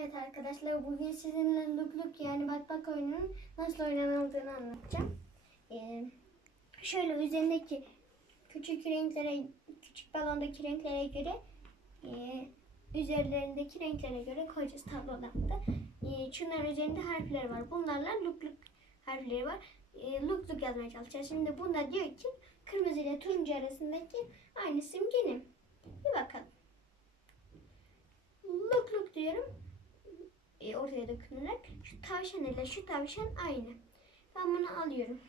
Evet arkadaşlar bugün sizinle luk luk yani bak bak oyunun nasıl oynanıldığını anlatacağım. Ee, şöyle üzerindeki küçük renklere, küçük balondaki renklere göre e, üzerlerindeki renklere göre koyacağız tablolarda. E, şunların üzerinde harfler var. Bunlarla luk luk harfleri var. E, luk luk yazmaya çalışacağız. Şimdi bunda diyor ki kırmızı ile turuncu arasındaki aynı simgenin. Bir bakalım. Luk luk diyorum ortaya dokunarak şu tavşan ile şu tavşan aynı. Ben bunu alıyorum.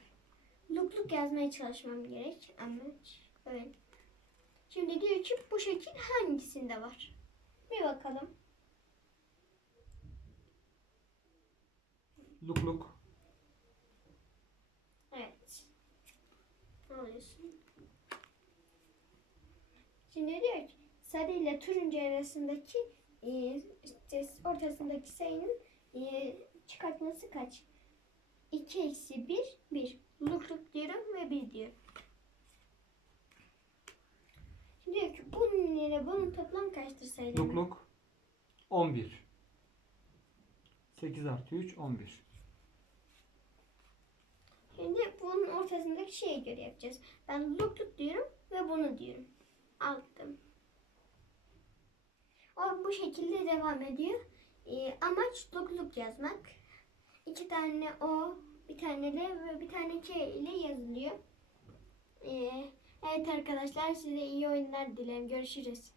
Luk luk yazmaya çalışmam gerek ama evet. Şimdi diyor ki bu şekil hangisinde var? Bir bakalım. Luk luk. Evet. Alıyorsun. Şimdi diyor ki sarı ile turuncu arasındaki e, işte ortasındaki sayının e, çıkartması kaç? 2 eksi 1, 1. Luk luk diyorum ve 1 diyor. Şimdi diyor ki bunun ile bunun toplam kaçtır sayıları? Luk luk. 11. 8 artı 3 11. Şimdi bunun ortasındaki şeye göre yapacağız. Ben luk luk diyorum ve bunu diyorum. Aldım. Bu şekilde devam ediyor. Ee, amaç luk luk yazmak. İki tane O, bir tane L ve bir tane K ile yazılıyor. Ee, evet arkadaşlar size iyi oyunlar dilerim. Görüşürüz.